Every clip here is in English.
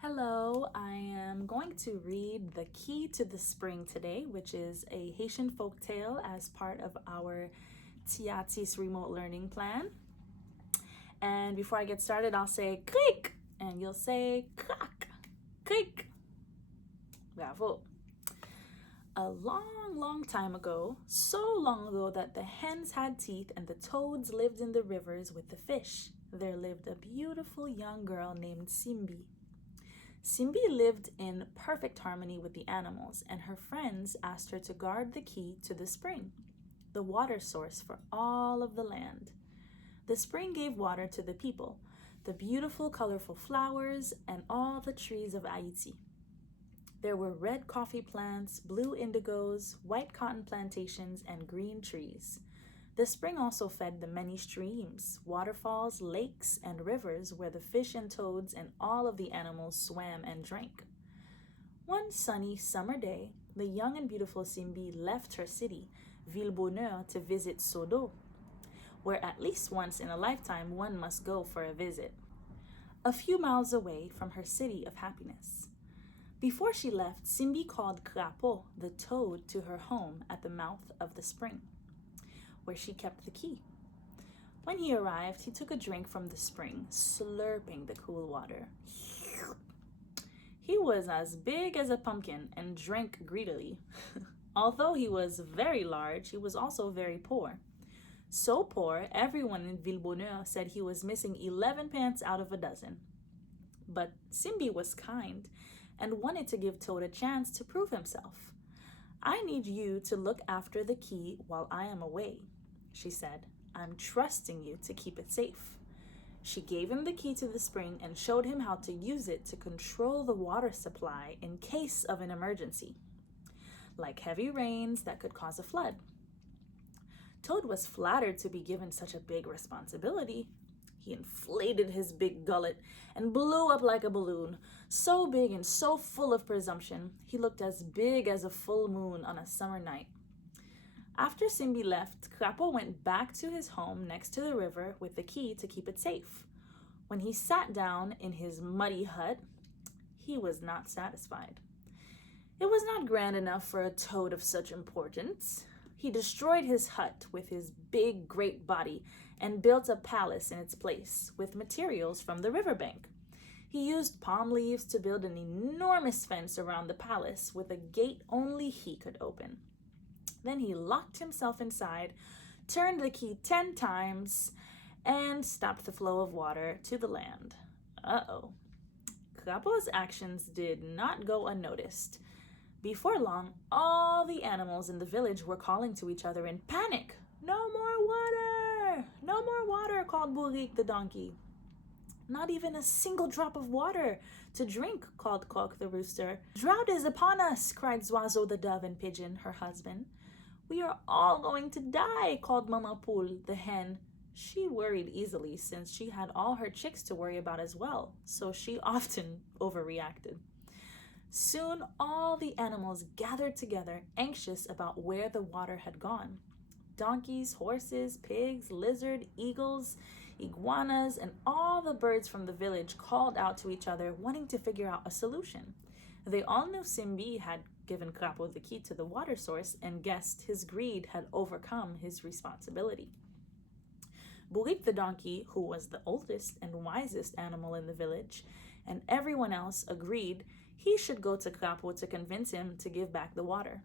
Hello, I am going to read The Key to the Spring today, which is a Haitian folk tale as part of our Ti Atis remote learning plan. And before I get started, I'll say Krik, and you'll say Krak. Krik. Bravo. A long time ago, so long ago that the hens had teeth and the toads lived in the rivers with the fish, there lived a beautiful young girl named Simbi. Simbi lived in perfect harmony with the animals, and her friends asked her to guard the key to the spring, the water source for all of the land. The spring gave water to the people, the beautiful, colorful flowers, and all the trees of Haiti. There were red coffee plants, blue indigos, white cotton plantations, and green trees. The spring also fed the many streams, waterfalls, lakes, and rivers where the fish and toads and all of the animals swam and drank. One sunny summer day, the young and beautiful Simbi left her city, Villebonheur, to visit Sodo, where at least once in a lifetime one must go for a visit, a few miles away from her city of happiness. Before she left, Simbi called Crapo, the toad, to her home at the mouth of the spring, where she kept the key. When he arrived, he took a drink from the spring, slurping the cool water. He was as big as a pumpkin and drank greedily. Although he was very large, he was also very poor. So poor, everyone in Villebonheur said he was missing 11 pence out of a dozen. But Simbi was kind and wanted to give Toad a chance to prove himself. "I need you to look after the key while I am away," she said. "I'm trusting you to keep it safe." She gave him the key to the spring and showed him how to use it to control the water supply in case of an emergency, like heavy rains that could cause a flood. Toad was flattered to be given such a big responsibility. He inflated his big gullet and blew up like a balloon, so big and so full of presumption, he looked as big as a full moon on a summer night. After Simbi left, Crapo went back to his home next to the river with the key to keep it safe. When he sat down in his muddy hut, he was not satisfied. It was not grand enough for a toad of such importance. He destroyed his hut with his big, great body and built a palace in its place with materials from the riverbank. He used palm leaves to build an enormous fence around the palace with a gate only he could open. Then he locked himself inside, turned the key 10 times, and stopped the flow of water to the land. Uh-oh. Crapo's actions did not go unnoticed. Before long, all the animals in the village were calling to each other in panic. "No more water! No more water!" called Bourik the donkey. "Not even a single drop of water to drink," called Krak the rooster. "Drought is upon us," cried Zoiseau the dove and Pigeon, her husband. "We are all going to die," called Mama Poule the hen. She worried easily since she had all her chicks to worry about as well, so she often overreacted. Soon all the animals gathered together, anxious about where the water had gone. Donkeys, horses, pigs, lizards, eagles, iguanas, and all the birds from the village called out to each other, wanting to figure out a solution. They all knew Simbi had given Crapo the key to the water source and guessed his greed had overcome his responsibility. Bourik the donkey, who was the oldest and wisest animal in the village, and everyone else agreed he should go to Crapo to convince him to give back the water.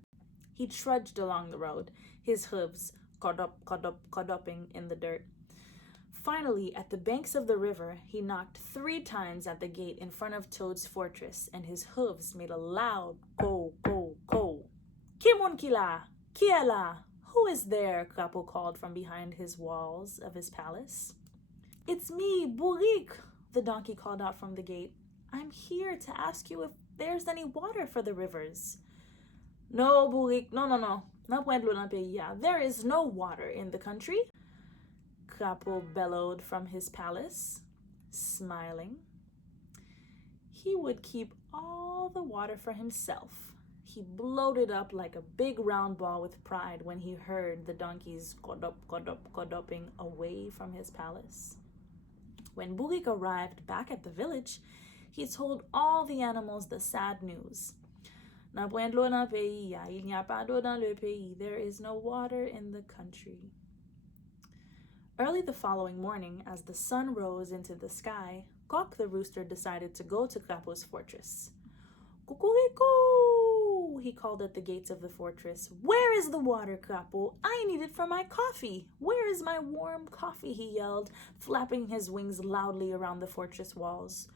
He trudged along the road, his hooves cod-up-ing in the dirt. Finally, at the banks of the river, he knocked 3 times at the gate in front of Toad's fortress, and his hooves made a loud go, go, go. "Kimon kila? Kiela? Who is there?" Crapo called from behind his walls of his palace. "It's me, Bourik," the donkey called out from the gate. "I'm here to ask you if there's any water for the rivers." "No, Bourik, no. There is no water in the country," Crapo bellowed from his palace, smiling. He would keep all the water for himself. He bloated up like a big round ball with pride when he heard the donkeys cod-up-ing away from his palace. When Bourik arrived back at the village, He told all the animals the sad news. Na point l'eau dans le pays, il n'y a pas d'eau dans le pays. There is no water in the country. Early the following morning, as the sun rose into the sky, Krak the rooster decided to go to Krapo's fortress. Kukuriko! He called at the gates of the fortress. Where is the water, Krapo? I need it for my coffee. Where is my warm coffee? He yelled, flapping his wings loudly around the fortress walls.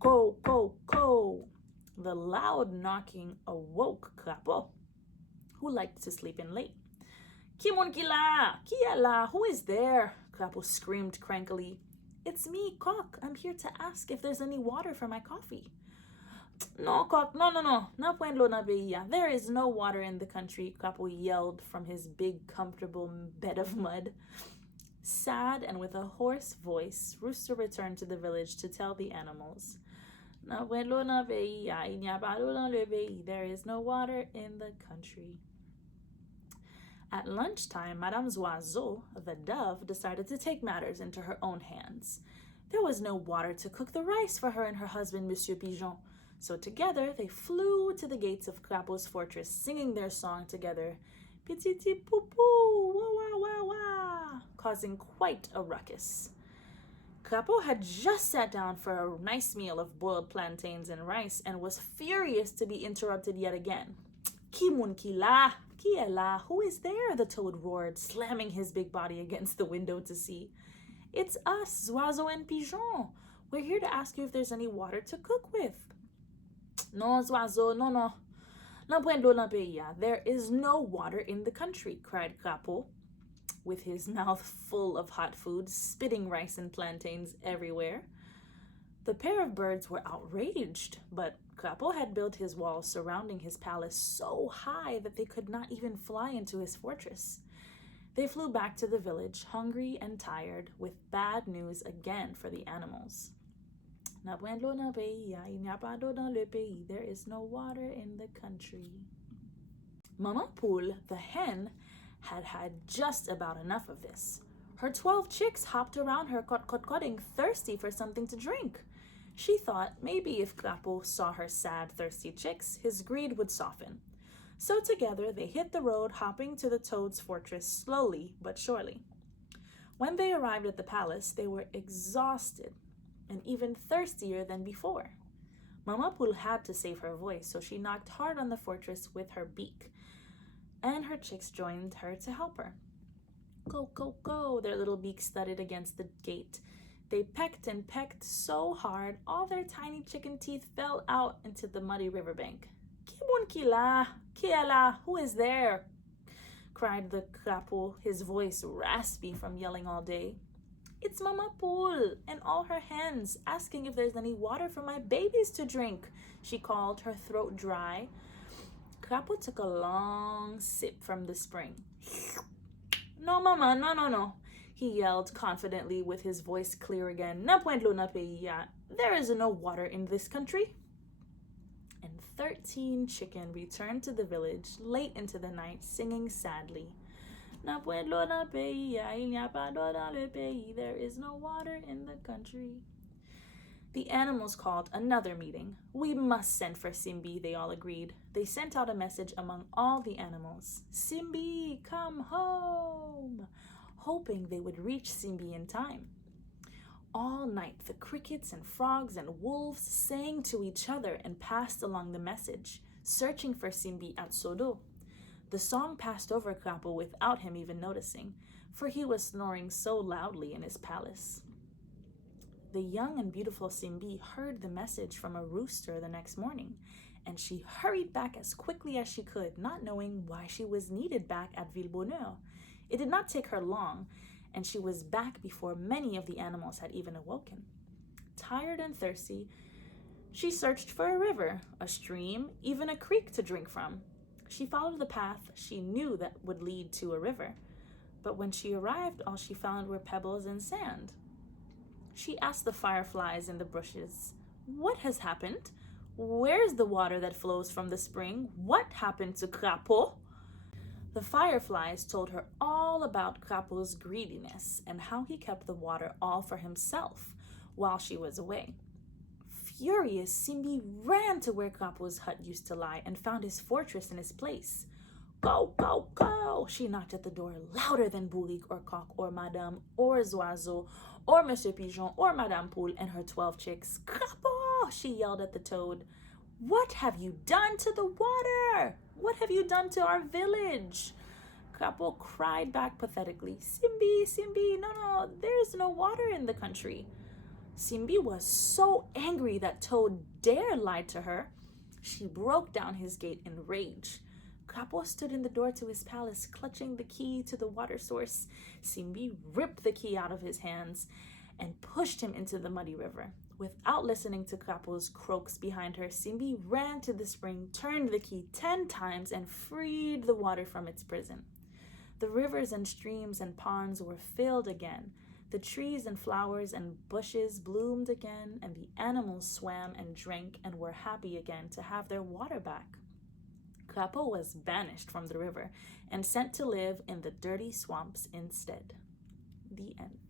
Ko, ko, ko! The loud knocking awoke Krapo, who liked to sleep in late. Kimon kila! Kiala! Who is there? Krapo screamed crankily. It's me, Krak. I'm here to ask if there's any water for my coffee. No, Krak, no. Na point l'eau dans le pays. There is no water in the country, Krapo yelled from his big, comfortable bed of mud. Sad and with a hoarse voice, Rooster returned to the village to tell the animals. Na point l'eau dans le pays. Il n'y a pas d'eau dans le pays. There is no water in the country. At lunchtime, Madame Zoiseau, the dove, decided to take matters into her own hands. There was no water to cook the rice for her and her husband, Monsieur Pigeon. So together, they flew to the gates of Krapo's fortress, singing their song together, Pititi poo-poo, wah wah wah wah, causing quite a ruckus. Krapo had just sat down for a nice meal of boiled plantains and rice and was furious to be interrupted yet again. Kimun kila! Kiela, who is there? The toad roared, slamming his big body against the window to see. It's us, Zoiseau and Pigeon. We're here to ask you if there's any water to cook with. No, Zoiseau, no. Na point l'eau dans le pays. There is no water in the country, cried Krapo, with his mouth full of hot food, spitting rice and plantains everywhere. The pair of birds were outraged, but Krapo had built his walls surrounding his palace so high that they could not even fly into his fortress. They flew back to the village, hungry and tired, with bad news again for the animals. Na point l'eau dans le pays, il n'y a pas d'eau dans le pays. There is no water in the country. Maman Poule, the hen, had had just about enough of this. Her 12 chicks hopped around her cot-cot-cotting, thirsty for something to drink. She thought maybe if Krapo saw her sad, thirsty chicks, his greed would soften. So together they hit the road, hopping to the toad's fortress slowly but surely. When they arrived at the palace, they were exhausted and even thirstier than before. Mama Poule had to save her voice, so she knocked hard on the fortress with her beak, and her chicks joined her to help her. Go, go, go, their little beaks thudded against the gate. They pecked and pecked so hard, all their tiny chicken teeth fell out into the muddy riverbank. Kibun kila, kiala, who is there? Cried the Krapo, his voice raspy from yelling all day. It's Mama Poule and all her hens, asking if there's any water for my babies to drink, she called, her throat dry. Krapo took a long sip from the spring. No, Mama, no. He yelled confidently with his voice clear again. Na point l'eau dans le pays. There is no water in this country. And 13 chicken returned to the village late into the night, singing sadly. Na point l'eau dans le pays. Il n'y a pas d'eau dans le pays. There is no water in the country. The animals called another meeting. We must send for Simbi, they all agreed. They sent out a message among all the animals. Simbi, come home! Hoping they would reach Simbi in time. All night, the crickets and frogs and wolves sang to each other and passed along the message, searching for Simbi at Sodo. The song passed over Krapo without him even noticing, for he was snoring so loudly in his palace. The young and beautiful Simbi heard the message from a rooster the next morning, and she hurried back as quickly as she could, not knowing why she was needed back at Villebonheur. It did not take her long, and she was back before many of the animals had even awoken. Tired and thirsty, she searched for a river, a stream, even a creek to drink from. She followed the path she knew that would lead to a river, but when she arrived, all she found were pebbles and sand. She asked the fireflies in the bushes, "What has happened? Where's the water that flows from the spring? What happened to Krapo?" The fireflies told her all about Krapo's greediness and how he kept the water all for himself while she was away. Furious, Simbi ran to where Krapo's hut used to lie and found his fortress in his place. Go, go, go! She knocked at the door louder than Boulik or Coq or Madame or Zoiseau or Monsieur Pigeon or Madame Poule and her 12 chicks. Crapo! She yelled at the toad. What have you done to the water? What have you done to our village? Crapo cried back pathetically. Simbi, Simbi, no, there's no water in the country. Simbi was so angry that Toad dare lie to her. She broke down his gate in rage. Crapo stood in the door to his palace, clutching the key to the water source. Simbi ripped the key out of his hands and pushed him into the muddy river. Without listening to Crapo's croaks behind her, Simbi ran to the spring, turned the key 10 times, and freed the water from its prison. The rivers and streams and ponds were filled again. The trees and flowers and bushes bloomed again, and the animals swam and drank and were happy again to have their water back. Crapo was banished from the river and sent to live in the dirty swamps instead. The end.